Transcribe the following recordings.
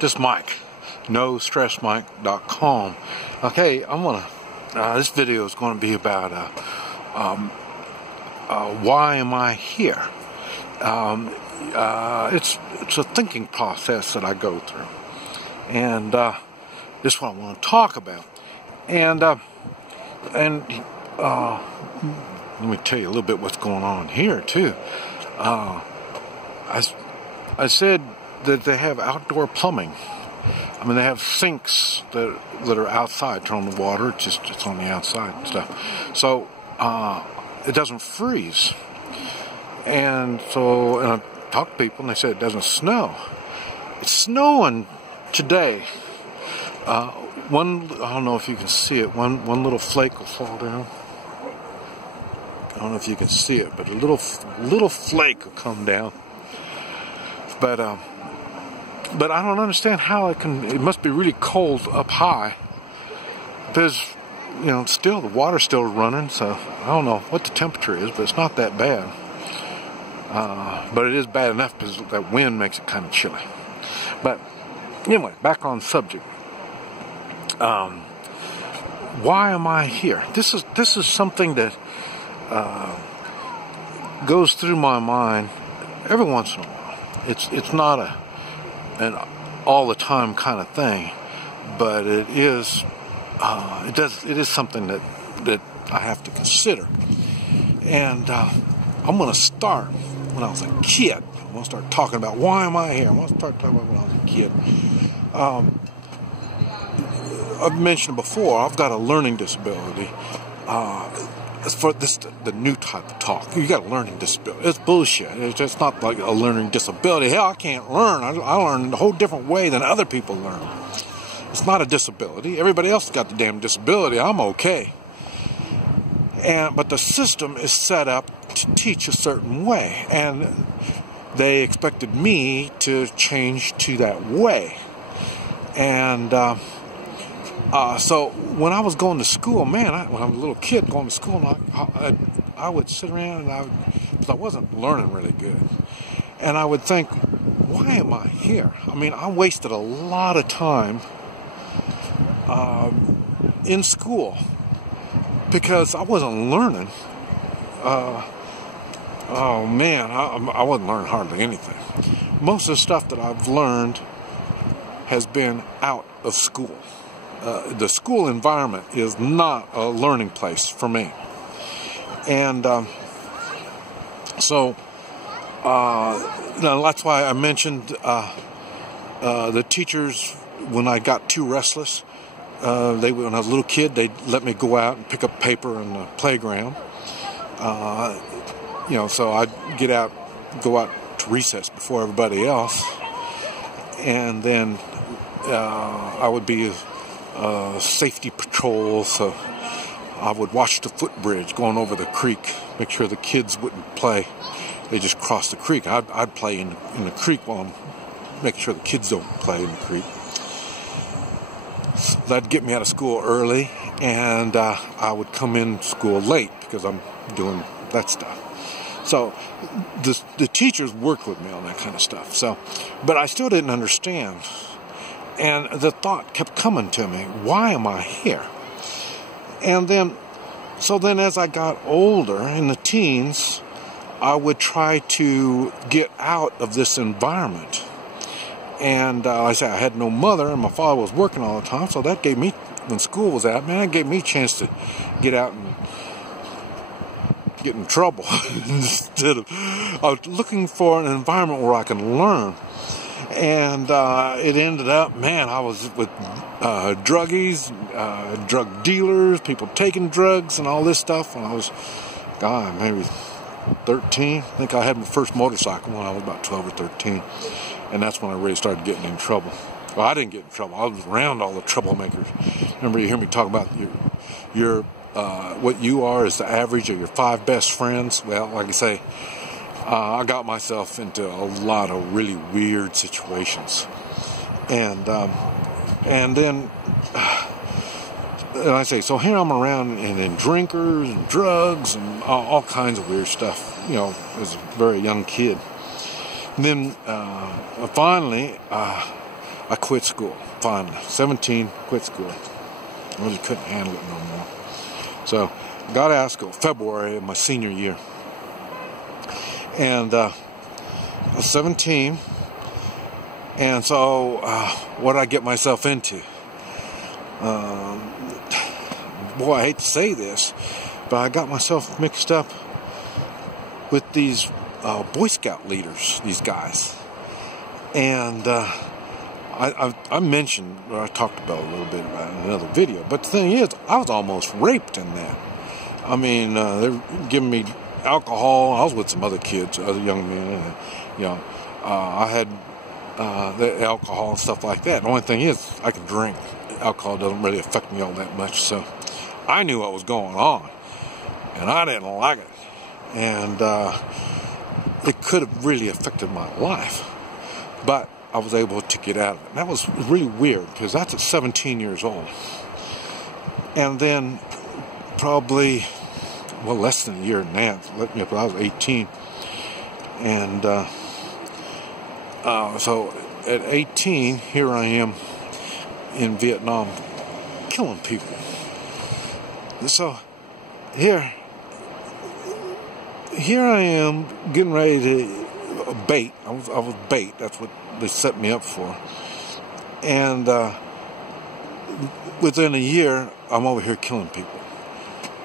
This Mike, NoStressMike.com. Okay, this video is going to be about why am I here? It's a thinking process that I go through, and this is what I want to talk about. And let me tell you a little bit what's going on here too. I said that they have outdoor plumbing. I mean, they have sinks that are outside, turn on the water, it's on the outside and stuff. So it doesn't freeze. And I talked to people and they said it doesn't snow. It's snowing today. I don't know if you can see it, one little flake will fall down. I don't know if you can see it, but a little flake will come down. But I don't understand how it must be really cold up high. Because, still, the water's still running, so I don't know what the temperature is, but it's not that bad. But it is bad enough because that wind makes it kind of chilly. But anyway, back on subject. Why am I here? This is something that goes through my mind every once in a while. It's not an all the time kind of thing, but it is something that I have to consider. And I'm going to start when I was a kid. I'm going to start talking about why am I here. I'm going to start talking about when I was a kid. I've mentioned before, I've got a learning disability. As for the new type of talk, you got a learning disability. It's bullshit. It's just not like a learning disability. Hell, I can't learn. I learn in a whole different way than other people learn. It's not a disability. Everybody else has got the damn disability. I'm okay. But the system is set up to teach a certain way, and they expected me to change to that way. And so when I was going to school, man, when I was a little kid going to school, I would sit around because I wasn't learning really good. And I would think, why am I here? I mean, I wasted a lot of time in school because I wasn't learning. Oh man, I wasn't learning hardly anything. Most of the stuff that I've learned has been out of school. The school environment is not a learning place for me. And so that's why I mentioned the teachers, when I got too restless, when I was a little kid, they'd let me go out and pick up paper on the playground. So I'd go out to recess before everybody else. And then I would be safety patrol, so I would watch the footbridge going over the creek, make sure the kids wouldn't play. They just cross the creek. I'd play in the creek while I'm making sure the kids don't play in the creek. So that'd get me out of school early, and I would come in school late because I'm doing that stuff. So the teachers worked with me on that kind of stuff. But I still didn't understand. And the thought kept coming to me, why am I here? And then as I got older, in the teens, I would try to get out of this environment. And I had no mother, and my father was working all the time, so that gave me, when school was out, that gave me a chance to get out and get in trouble. Instead of, I was looking for an environment where I can learn. And it ended up, I was with druggies, drug dealers, people taking drugs and all this stuff when I was, maybe 13. I think I had my first motorcycle when I was about 12 or 13. And that's when I really started getting in trouble. Well, I didn't get in trouble. I was around all the troublemakers. Remember, you hear me talk about your what you are is the average of your 5 best friends. Well, like I say, I got myself into a lot of really weird situations, and then I say, so here I'm around and drinkers and drugs and all kinds of weird stuff, as a very young kid. And then finally, I quit school, finally. 17, quit school. I really couldn't handle it no more. So, got out of school, February of my senior year. And I was 17. And so, what did I get myself into? Boy, I hate to say this, but I got myself mixed up with these Boy Scout leaders, these guys. And I mentioned, or I talked about a little bit about it in another video, but the thing is, I was almost raped in that. I mean, they're giving me alcohol. I was with some other kids, other young men, and, you know, I had the alcohol and stuff like that. The only thing is, I can drink. Alcohol doesn't really affect me all that much, so I knew what was going on, and I didn't like it, and it could have really affected my life, but I was able to get out of it. And that was really weird, because that's at 17 years old. And then probably, well, less than a year and a half, I was 18. And so at 18, here I am in Vietnam killing people. So here I am getting ready to bait. I was bait. That's what they set me up for. And within a year, I'm over here killing people.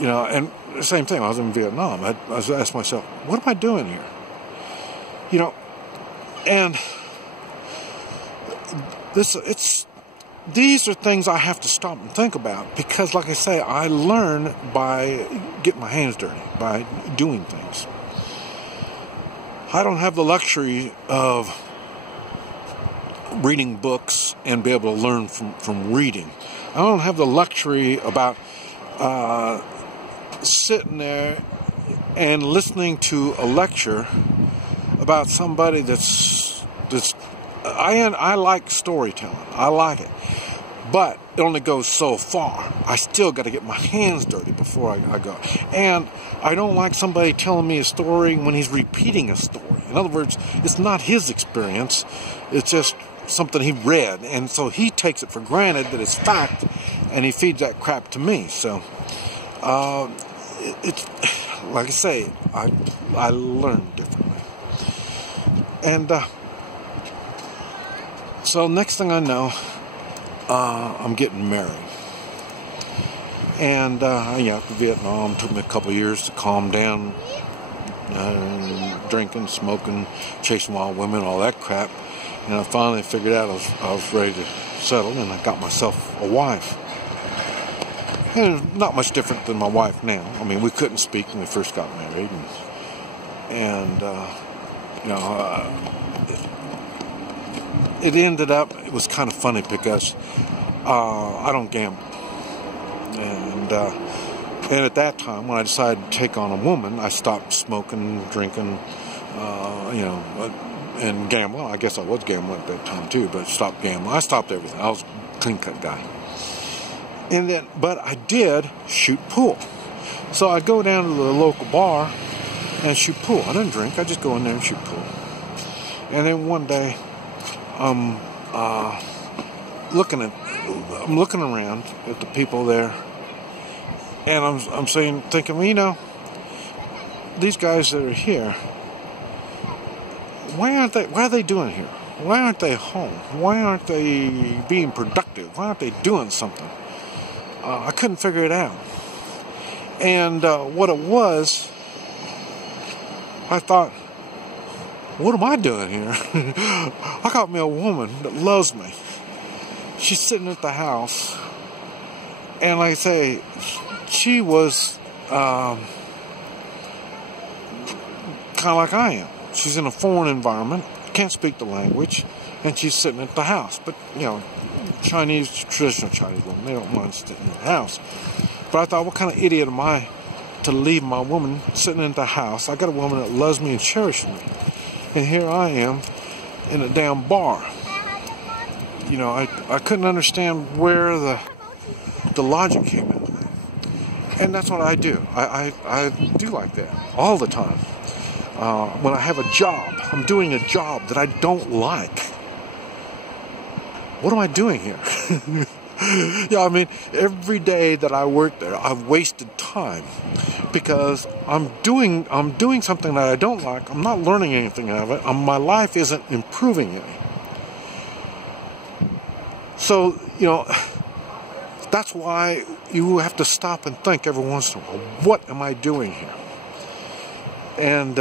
You know, and the same thing. I was in Vietnam. I was asking myself, what am I doing here? You know, and these are things I have to stop and think about, because, like I say, I learn by getting my hands dirty, by doing things. I don't have the luxury of reading books and be able to learn from reading. I don't have the luxury about sitting there and listening to a lecture about somebody that's I like storytelling. I like it. But it only goes so far. I still got to get my hands dirty before I go. And I don't like somebody telling me a story when he's repeating a story. In other words, it's not his experience. It's just something he read. And so he takes it for granted that it's fact, and he feeds that crap to me. So, it's like I say, I learn differently. And so next thing I know, I'm getting married. And after Vietnam, took me a couple years to calm down, drinking, smoking, chasing wild women, all that crap. And I finally figured out I was ready to settle, and I got myself a wife. And not much different than my wife now. I mean, we couldn't speak when we first got married, and it ended up, it was kind of funny because I don't gamble. And at that time, when I decided to take on a woman, I stopped smoking, drinking, and gambling. I guess I was gambling at that time too, but stopped gambling. I stopped everything. I was a clean-cut guy. But I did shoot pool. So I'd go down to the local bar and shoot pool. I didn't drink. I just go in there and shoot pool. And then one day, I'm looking around at the people there, and I'm thinking, well, these guys that are here, why are they doing here? Why aren't they home? Why aren't they being productive? Why aren't they doing something? I couldn't figure it out. And what it was, I thought, what am I doing here? I got me a woman that loves me. She's sitting at the house, and like I say, she was kind of like I am. She's in a foreign environment, can't speak the language, and she's sitting at the house. But, traditional Chinese women, they don't mind sitting in the house. But I thought, what kind of idiot am I to leave my woman sitting in the house? I got a woman that loves me and cherishes me. And here I am in a damn bar. I couldn't understand where the logic came in. And that's what I do. I do like that all the time. When I have a job, I'm doing a job that I don't like. what am I doing here? Yeah, I mean, every day that I work there, I've wasted time because I'm doing something that I don't like. I'm not learning anything out of it. My life isn't improving any. So, that's why you have to stop and think every once in a while, what am I doing here? And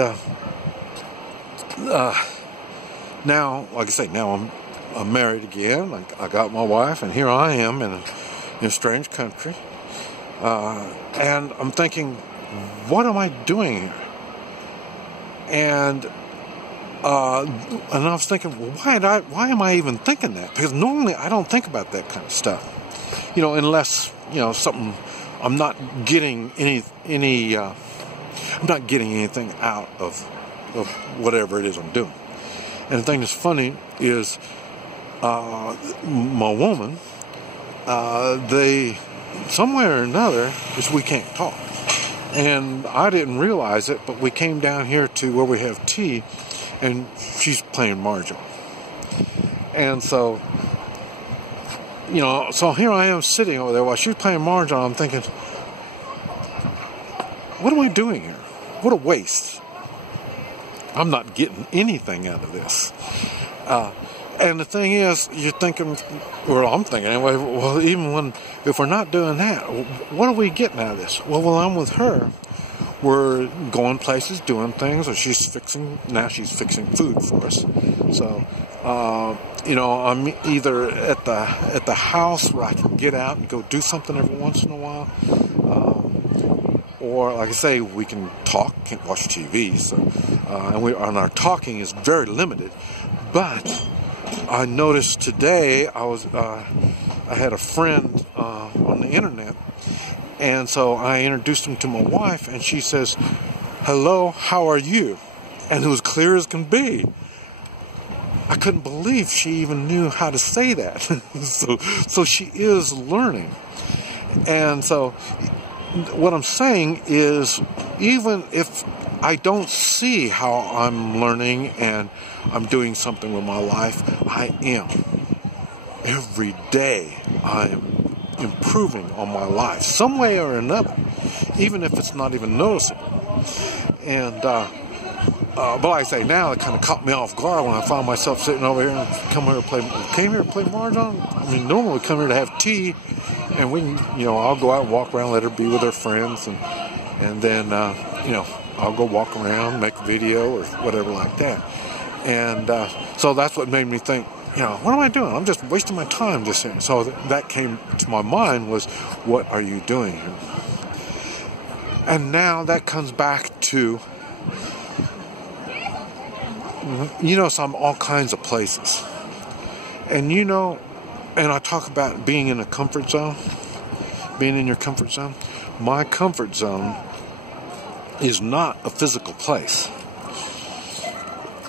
now, like I say, now I'm married again. I got my wife, and here I am in a strange country. And I'm thinking, what am I doing here? And I was thinking, well, why am I even thinking that? Because normally I don't think about that kind of stuff. Unless, something, I'm not getting I'm not getting anything out of whatever it is I'm doing. And the thing that's funny is, my woman, they, somewhere or another, we can't talk. And I didn't realize it, but we came down here to where we have tea, and she's playing mahjong. And so, so here I am sitting over there while she's playing mahjong. I'm thinking, what am I doing here? What a waste. I'm not getting anything out of this. And the thing is, you're thinking, or I'm thinking anyway, well, if we're not doing that, what are we getting out of this? Well, when I'm with her, we're going places, doing things, or she's fixing food for us. So, I'm either at the house where I can get out and go do something every once in a while, or like I say, we can talk, can't watch TV, so and our talking is very limited. But I noticed today I had a friend on the internet, and so I introduced him to my wife, and she says, "Hello, how are you?" And it was clear as can be. I couldn't believe she even knew how to say that. So she is learning. And so what I'm saying is, even if I don't see how I'm learning and I'm doing something with my life, I am. Every day I'm improving on my life, some way or another, even if it's not even noticeable. And but like I say, now it kind of caught me off guard when I found myself sitting over here and came here to play mahjong. I mean, normally we come here to have tea, and we can, I'll go out and walk around, let her be with her friends, and then, I'll go walk around, make a video or whatever like that. And so that's what made me think, what am I doing? I'm just wasting my time just here. So that came to my mind was, what are you doing here? And now that comes back to, so I'm all kinds of places. And and I talk about being in a comfort zone, being in your comfort zone. My comfort zone is not a physical place.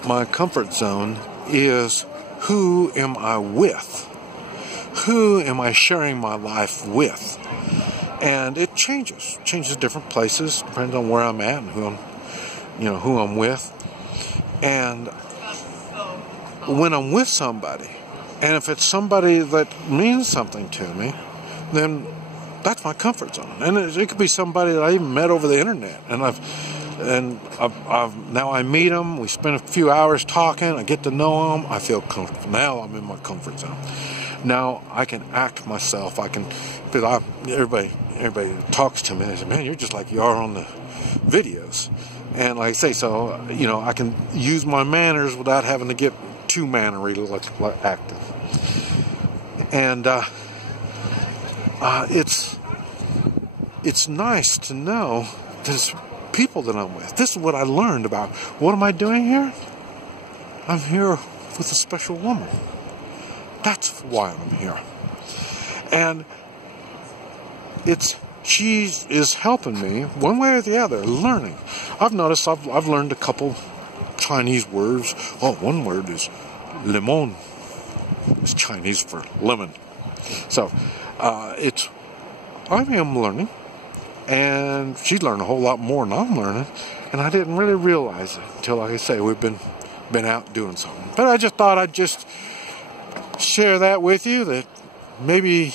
My comfort zone is, who am I with? Who am I sharing my life with? And it changes different places, depending on where I'm at and who I'm with. And when I'm with somebody, and if it's somebody that means something to me, then that's my comfort zone. And it could be somebody that I even met over the internet, and now I meet them. We spend a few hours talking. I get to know them. I feel comfortable. Now I'm in my comfort zone. Now I can act myself. Because everybody talks to me. They say, "Man, you're just like you are on the videos." And like I say, so I can use my manners without having to get too mannery, like active. And it's nice to know there's people that I'm with. This is what I learned about. What am I doing here? I'm here with a special woman. That's why I'm here. And she is helping me one way or the other, learning. I've noticed I've learned a couple Chinese words. Oh, one word is lemon. It's Chinese for lemon. So I am learning, and she's learned a whole lot more than I'm learning, and I didn't really realize it until, like I say, we've been out doing something. But I just thought I'd just share that with you, that maybe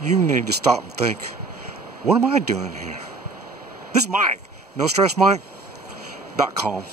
you need to stop and think, what am I doing here? This is Mike, NoStressMike.com.